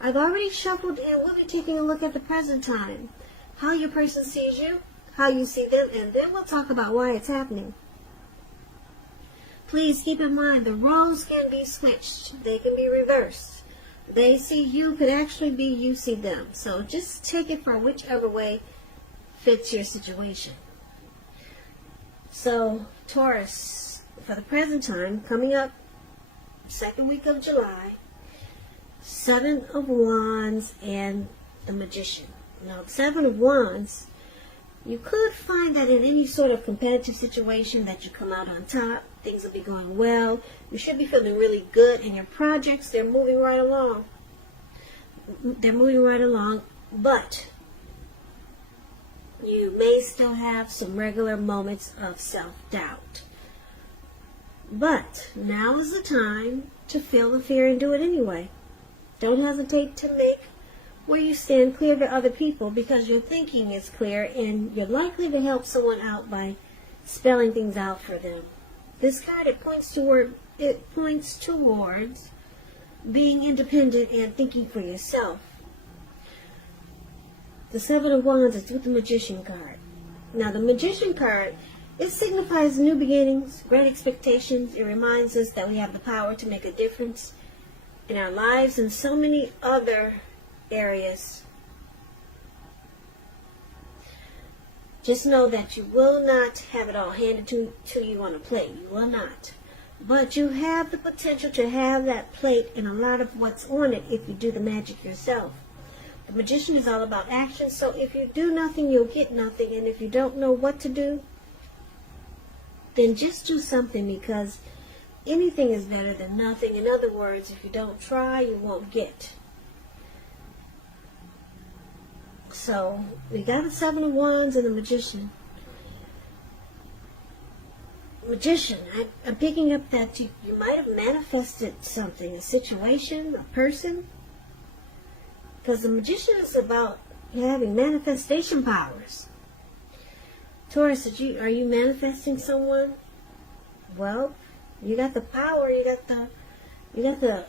I've already shuffled and we'll be taking a look at the present time. How your person sees you, how you see them, and then we'll talk about why it's happening. Please keep in mind the roles can be switched. They can be reversed. They see you could actually be you see them. So just take it for whichever way fits your situation. So Taurus, for the present time, coming up second week of July, 7 of Wands and the Magician. Now, 7 of Wands, you could find that in any sort of competitive situation that you come out on top. Things will be going well. You should be feeling really good in your projects. They're moving right along. But you may still have some regular moments of self-doubt. But now is the time to feel the fear and do it anyway. Don't hesitate to make where you stand clear to other people, because your thinking is clear and you're likely to help someone out by spelling things out for them. This card, it points towards being independent and thinking for yourself. The 7 of Wands is with the Magician card. Now, the Magician card, it signifies new beginnings, great expectations. It reminds us that we have the power to make a difference in our lives and so many other areas. Just know that you will not have it all handed to you on a plate. You will not. But you have the potential to have that plate and a lot of what's on it if you do the magic yourself. The Magician is all about action, so if you do nothing, you'll get nothing. And if you don't know what to do, then just do something, because anything is better than nothing. In other words, if you don't try, you won't get. So, we got the 7 of Wands and the Magician. Magician, I'm picking up that you might have manifested something, a situation, a person. Because the Magician is about having manifestation powers. Taurus, are you manifesting someone? Well, you got the power, you got the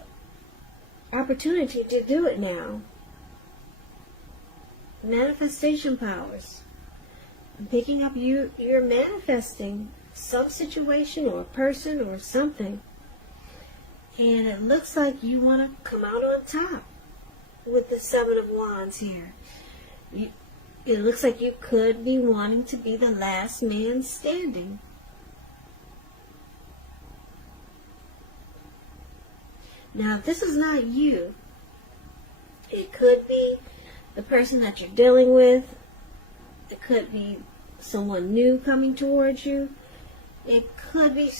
opportunity to do it now. Manifestation powers. I'm picking up you're manifesting some situation or a person or something, and it looks like you want to come out on top with the 7 of Wands here. It looks like you could be wanting to be the last man standing. Now, if this is not you, it could be the person that you're dealing with. It could be someone new coming towards you. It could be,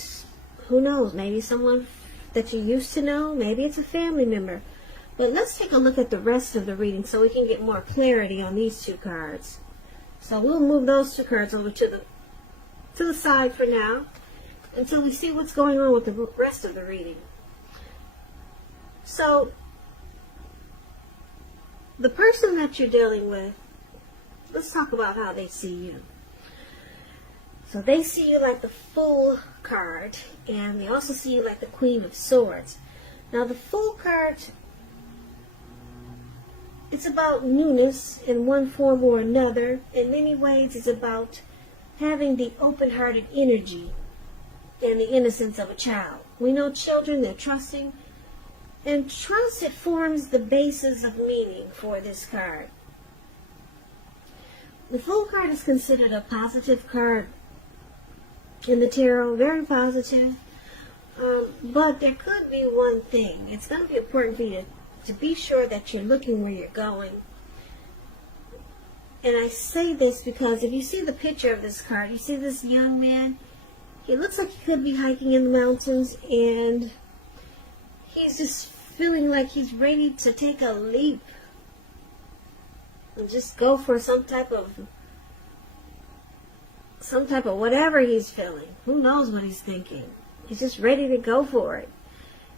who knows, maybe someone that you used to know. Maybe it's a family member. But let's take a look at the rest of the reading so we can get more clarity on these 2 cards. So we'll move those 2 cards over to the side for now until we see what's going on with the rest of the reading. So, the person that you're dealing with, let's talk about how they see you. So they see you like the Fool card, and they also see you like the Queen of Swords. Now the Fool card, it's about newness in one form or another. In many ways, it's about having the open-hearted energy and the innocence of a child. We know children, they're trusting. And trust, it forms the basis of meaning for this card. The Fool card is considered a positive card in the tarot, very positive. But there could be one thing. It's going to be important for you to be sure that you're looking where you're going. And I say this because if you see the picture of this card, you see this young man. He looks like he could be hiking in the mountains, and he's just feeling like he's ready to take a leap and just go for some type of whatever he's feeling. Who knows what he's thinking? He's just ready to go for it.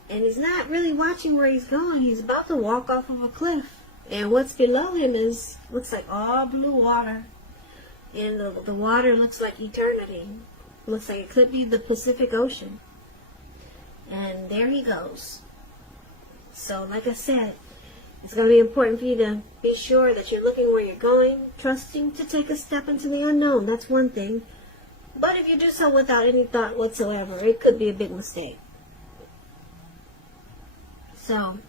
And he's not really watching where he's going. He's about to walk off of a cliff. And what's below him looks like all blue water. And the water looks like eternity. Looks like it could be the Pacific Ocean. And there he goes. So, like I said, It's going to be important for you to be sure that you're looking where you're going, trusting to take a step into the unknown. That's one thing. But if you do so without any thought whatsoever, it could be a big mistake. So,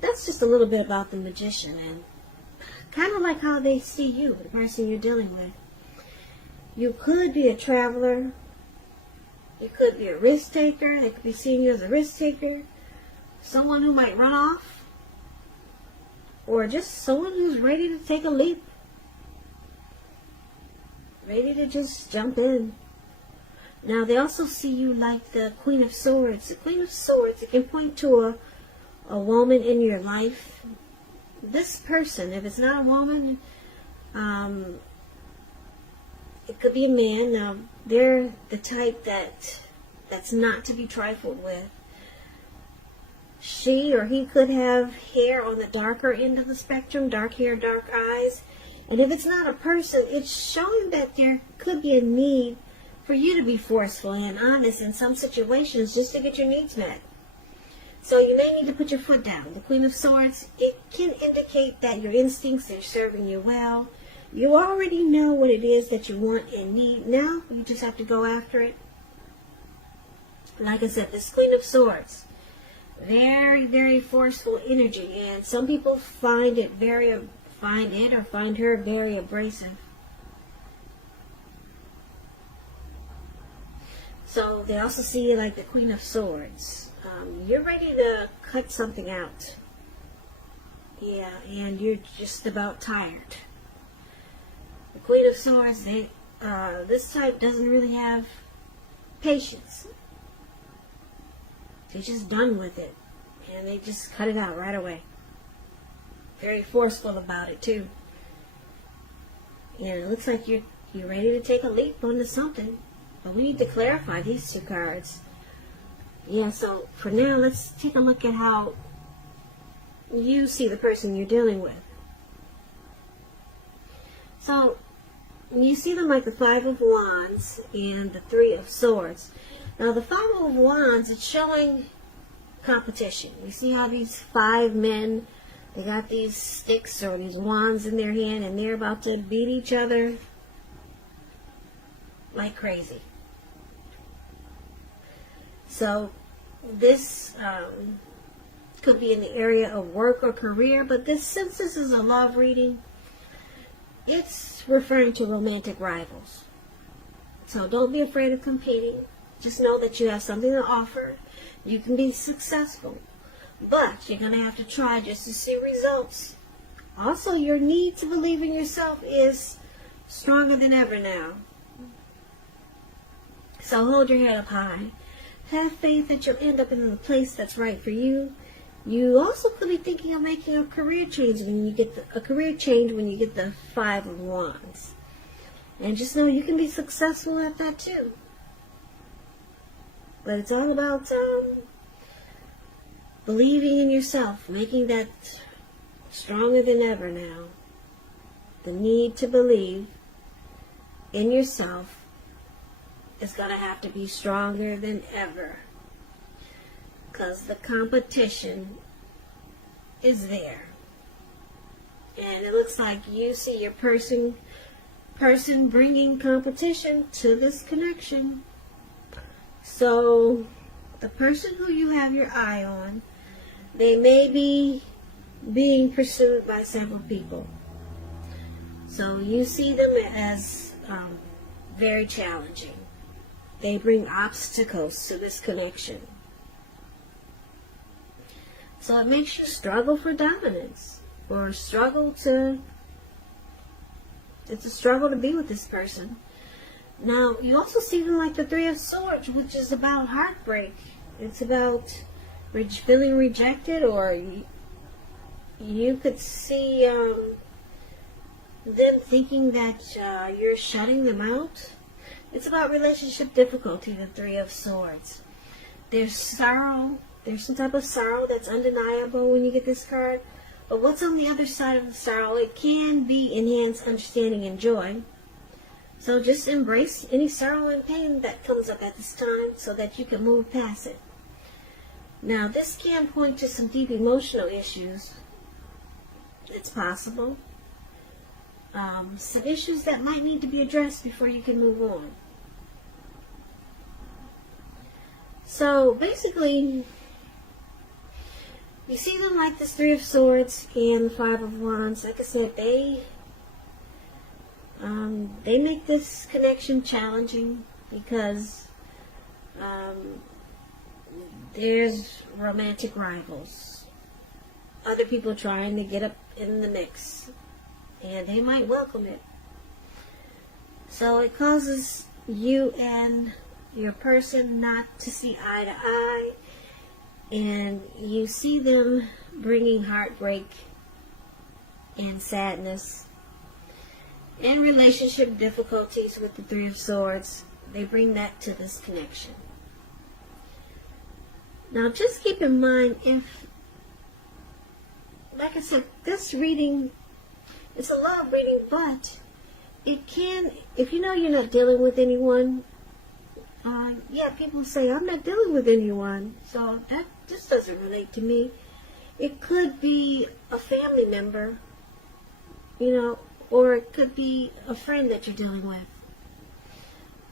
that's just a little bit about the Magician, and kind of like how they see you, the person you're dealing with. You could be a traveler. You could be a risk taker. They could be seeing you as a risk taker. Someone who might run off. Or just someone who's ready to take a leap. Ready to just jump in. Now, they also see you like the Queen of Swords. The Queen of Swords, it can point to a woman in your life. This person, if it's not a woman, it could be a man. Now, they're the type that's not to be trifled with. She or he could have hair on the darker end of the spectrum, dark hair, dark eyes. And if it's not a person, it's showing that there could be a need for you to be forceful and honest in some situations just to get your needs met. So you may need to put your foot down. The Queen of Swords, it can indicate that your instincts are serving you well. You already know what it is that you want and need. Now, you just have to go after it. Like I said, this Queen of Swords, very, very forceful energy. And some people find her very abrasive. So they also see you like the Queen of Swords. You're ready to cut something out. Yeah, and you're just about tired. The Queen of Swords, this type doesn't really have patience. They're just done with it. And they just cut it out right away. Very forceful about it, too. Yeah, it looks like you're ready to take a leap onto something. But we need to clarify these two cards. Yeah, so for now, let's take a look at how you see the person you're dealing with. So, you see them like the Five of Wands and the Three of Swords. Now, the Five of Wands, it's showing competition. You see how these five men, they got these sticks or these wands in their hand, and they're about to beat each other like crazy. So this could be in the area of work or career, but since this is a love reading, it's referring to romantic rivals. So don't be afraid of competing. Just know that you have something to offer. You can be successful, but you're going to have to try just to see results. Also, your need to believe in yourself is stronger than ever now. So hold your head up high. Have faith that you'll end up in the place that's right for you. You also could be thinking of making a career change when you get the Five of Wands. And just know you can be successful at that too. But it's all about believing in yourself, making that stronger than ever now. The need to believe in yourself is going to have to be stronger than ever, because the competition is there. And it looks like you see your person bringing competition to this connection. So the person who you have your eye on, they may be being pursued by several people. So you see them as very challenging. They bring obstacles to this connection. So it makes you struggle for dominance, or it's a struggle to be with this person. Now, you also see them like the Three of Swords, which is about heartbreak. It's about feeling rejected, or you could see them thinking that you're shutting them out. It's about relationship difficulty, the Three of Swords. There's sorrow. There's some type of sorrow that's undeniable when you get this card. But what's on the other side of the sorrow? It can be enhanced understanding and joy. So just embrace any sorrow and pain that comes up at this time so that you can move past it. Now, this can point to some deep emotional issues It's possible. Some issues that might need to be addressed before you can move on. So basically, you see them like this Three of Swords and the Five of Wands. Like I said, they make this connection challenging because there's romantic rivals. Other people trying to get up in the mix, and they might welcome it. So it causes you and your person not to see eye to eye, and you see them bringing heartbreak and sadness and relationship difficulties with the Three of Swords. They bring that to this connection. Now just keep in mind, if, like I said, this reading, it's a love reading, but it can, if you know you're not dealing with anyone, yeah, people say, I'm not dealing with anyone, so that just doesn't relate to me. It could be a family member, or it could be a friend that you're dealing with.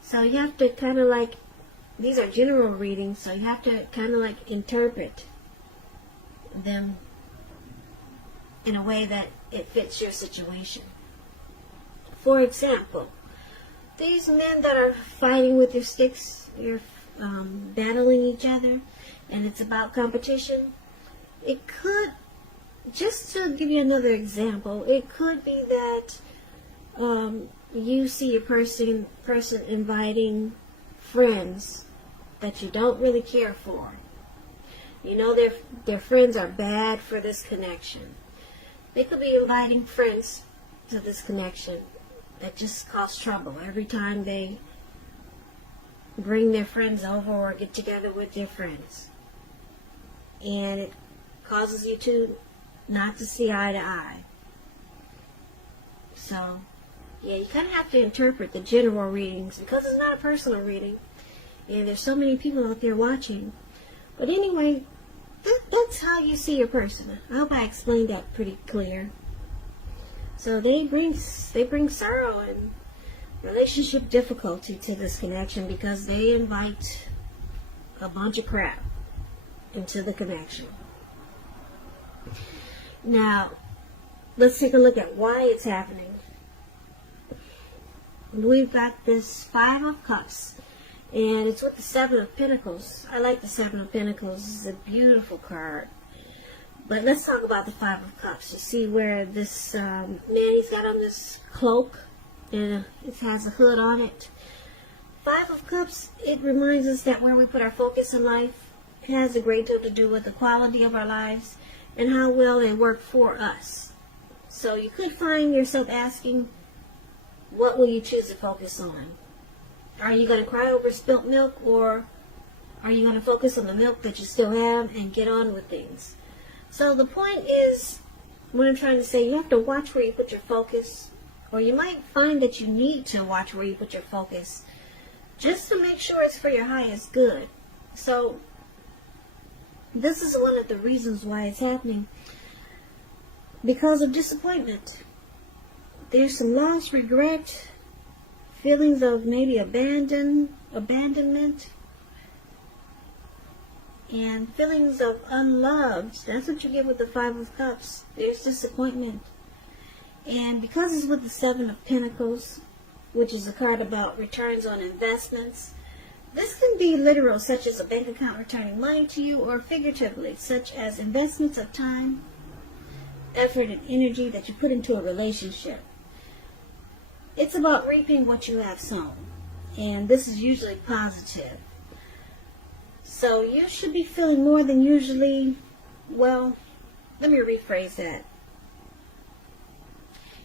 So you have to kind of like, these are general readings, so you have to kind of like interpret them in a way that it fits your situation. For example, these men that are fighting with your sticks, you're battling each other, and it's about competition, it could, just to give you another example, it could be that you see a person inviting friends that you don't really care for. You know their friends are bad for this connection. They could be inviting friends to this connection that just cause trouble every time they bring their friends over or get together with their friends. And it causes you to not to see eye to eye. So, yeah, you kind of have to interpret the general readings because it's not a personal reading. And there's so many people out there watching. But anyway, that's how you see your person. I hope I explained that pretty clear. So they bring sorrow and relationship difficulty to this connection because they invite a bunch of crap into the connection. Now, let's take a look at why it's happening. We've got this Five of Cups, and it's with the Seven of Pentacles. I like the Seven of Pentacles. It's a beautiful card. But let's talk about the Five of Cups. You see where this man, he's got on this cloak, and it has a hood on it. Five of Cups, it reminds us that where we put our focus in life, it has a great deal to do with the quality of our lives and how well they work for us. So you could find yourself asking, what will you choose to focus on? Are you going to cry over spilt milk, or are you going to focus on the milk that you still have and get on with things? So the point is, what I'm trying to say, you have to watch where you put your focus, or you might find that you need to watch where you put your focus just to make sure it's for your highest good. So this is one of the reasons why it's happening. Because of disappointment. There's some loss, regret, feelings of maybe abandonment, and feelings of unloved. That's what you get with the Five of Cups. There's disappointment. And because it's with the Seven of Pentacles, which is a card about returns on investments, this can be literal, such as a bank account returning money to you, or figuratively, such as investments of time, effort, and energy that you put into a relationship. It's about reaping what you have sown, and this is usually positive. So you should be feeling more than usually, well, let me rephrase that.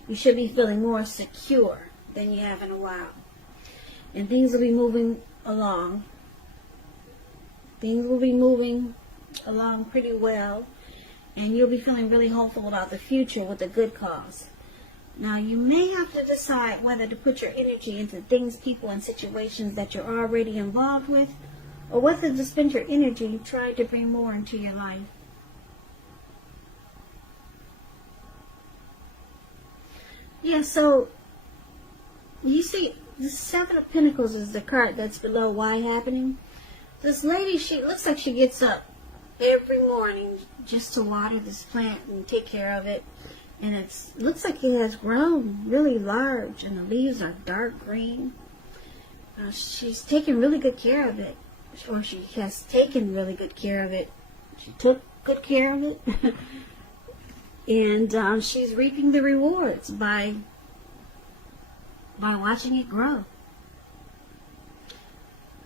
You should be feeling more secure than you have in a while. And things will be moving along. Things will be moving along pretty well. And you'll be feeling really hopeful about the future with a good cause. Now, you may have to decide whether to put your energy into things, people, and situations that you're already involved with, or whether to spend your energy trying to bring more into your life. Yeah, so you see, the Seven of Pentacles is the card that's below why happening. This lady, she looks like she gets up every morning just to water this plant and take care of it. And it looks like it has grown really large, and the leaves are dark green. She's taking really good care of it, or she has taken really good care of it. She took good care of it. And she's reaping the rewards by watching it grow.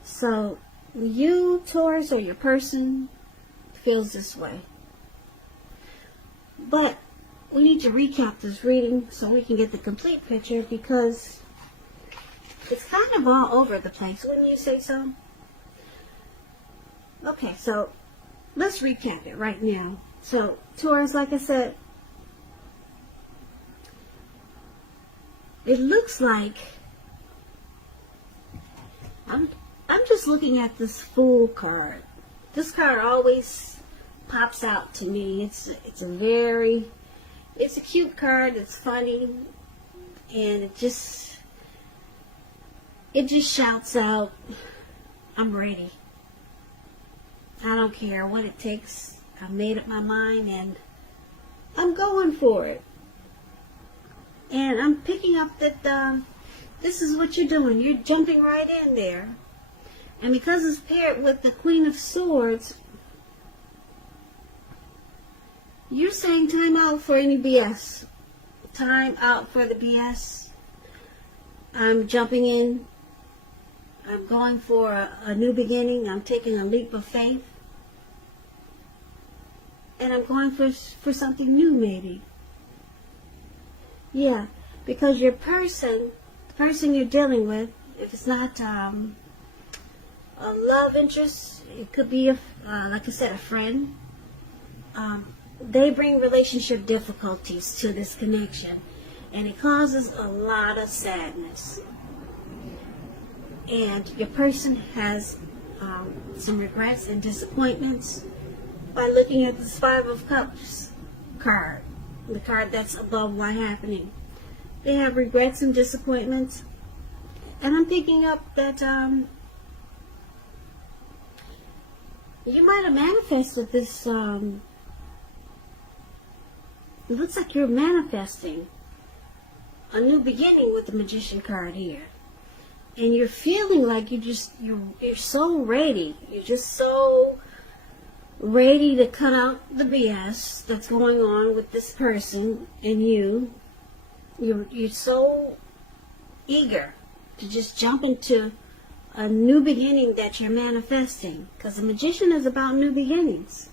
So you, Taurus, or your person feels this way. But we need to recap this reading so we can get the complete picture, because it's kind of all over the place, wouldn't you say so? Okay, so let's recap it right now. So Taurus, like I said, it looks like I'm just looking at this Fool card. This card always pops out to me. It's a cute card. It's funny, and it just shouts out, I'm ready. I don't care what it takes. I've made up my mind, and I'm going for it. And I'm picking up that this is what you're doing. You're jumping right in there. And because it's paired with the Queen of Swords, you're saying time out for any BS. Time out for the BS. I'm jumping in. I'm going for a new beginning. I'm taking a leap of faith. And I'm going for something new, maybe. Yeah, because your person, the person you're dealing with, if it's not a love interest, it could be, like I said, a friend. They bring relationship difficulties to this connection, and it causes a lot of sadness. And your person has some regrets and disappointments by looking at this Five of Cups card, the card that's above why happening. They have regrets and disappointments, and I'm picking up that you might have manifested this. It looks like you're manifesting a new beginning with the Magician card here. And you're feeling like you're so ready. You're just so ready to cut out the BS that's going on with this person and you. You're so eager to just jump into a new beginning that you're manifesting. Because the Magician is about new beginnings.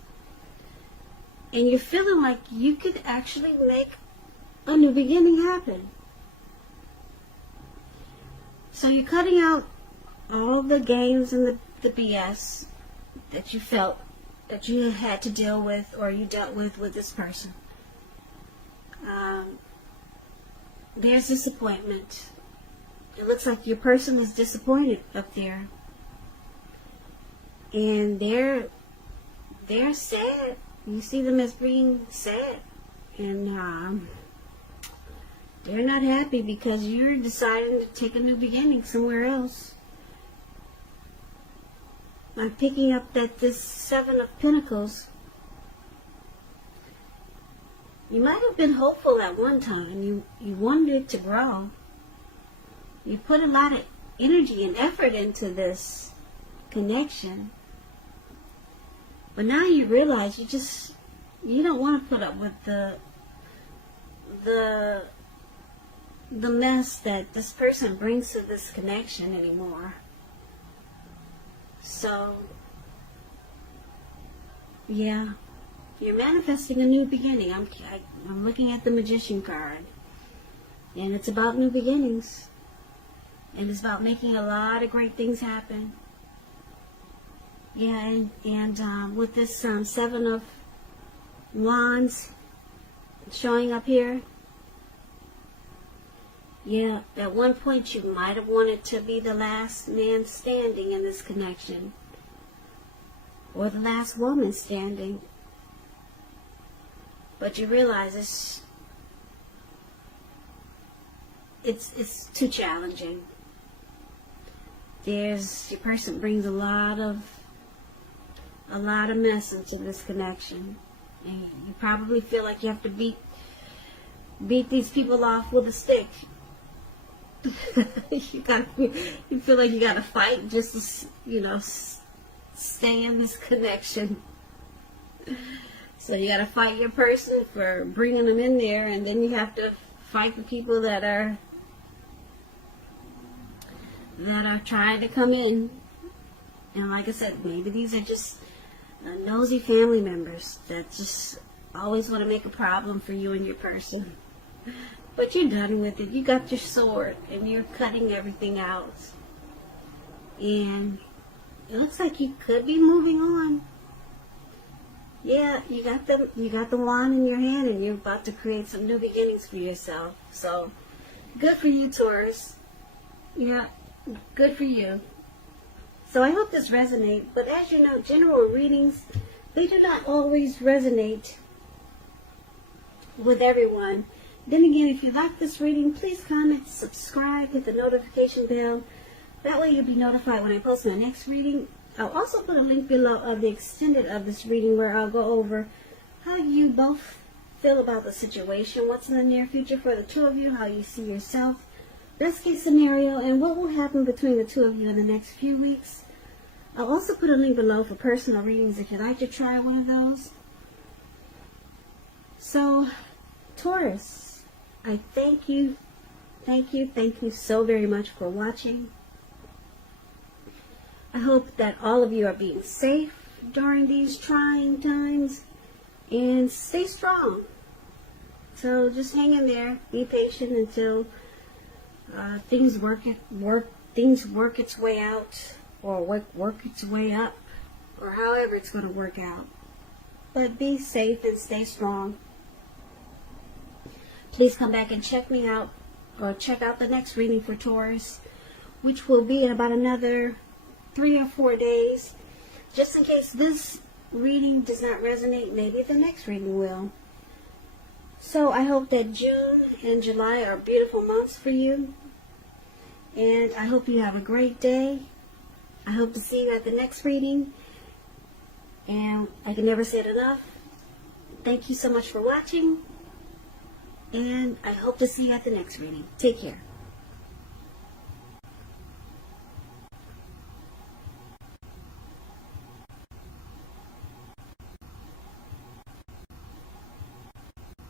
And you're feeling like you could actually make a new beginning happen. So you're cutting out all the games and the BS that you felt that you had to deal with, or you dealt with this person. There's disappointment. It looks like your person is disappointed up there. And they're sad. You see them as being sad. And they're not happy because you're deciding to take a new beginning somewhere else. I'm picking up that this Seven of Pentacles, you might have been hopeful at one time. You wanted it to grow. You put a lot of energy and effort into this connection. But now you realize you don't want to put up with the mess that this person brings to this connection anymore. So, yeah, you're manifesting a new beginning. I'm looking at the Magician card, and it's about new beginnings, and it's about making a lot of great things happen. Yeah, and with this Seven of Wands showing up here, yeah, at one point you might have wanted to be the last man standing in this connection, or the last woman standing, but you realize it's too challenging. Your person brings a lot of mess into this connection, and you probably feel like you have to beat these people off with a stick. you feel like you gotta fight just to, stay in this connection. So you gotta fight your person for bringing them in there, and then you have to fight the people that are trying to come in. And like I said, maybe these are just nosy family members that just always want to make a problem for you and your person. But you're done with it. You got your sword and you're cutting everything out. And it looks like you could be moving on. Yeah, you got the wand in your hand, and you're about to create some new beginnings for yourself. So good for you, Taurus. Yeah, good for you. So I hope this resonates. But as you know, general readings, they do not always resonate with everyone. Then again, if you like this reading, please comment, subscribe, hit the notification bell. That way you'll be notified when I post my next reading. I'll also put a link below of the extended of this reading, where I'll go over how you both feel about the situation, what's in the near future for the two of you, how you see yourself, best case scenario, and what will happen between the two of you in the next few weeks. I'll also put a link below for personal readings if you'd like to try one of those. So, Taurus, I thank you so very much for watching. I hope that all of you are being safe during these trying times, and stay strong. So just hang in there, be patient until things work its way out, or work its way up, or however it's going to work out. But be safe and stay strong. Please come back and check me out, or check out the next reading for Taurus, which will be in about another 3 or 4 days. Just in case this reading does not resonate, maybe the next reading will. So I hope that June and July are beautiful months for you. And I hope you have a great day. I hope to see you at the next reading. And I can never say it enough. Thank you so much for watching. And I hope to see you at the next reading. Take care.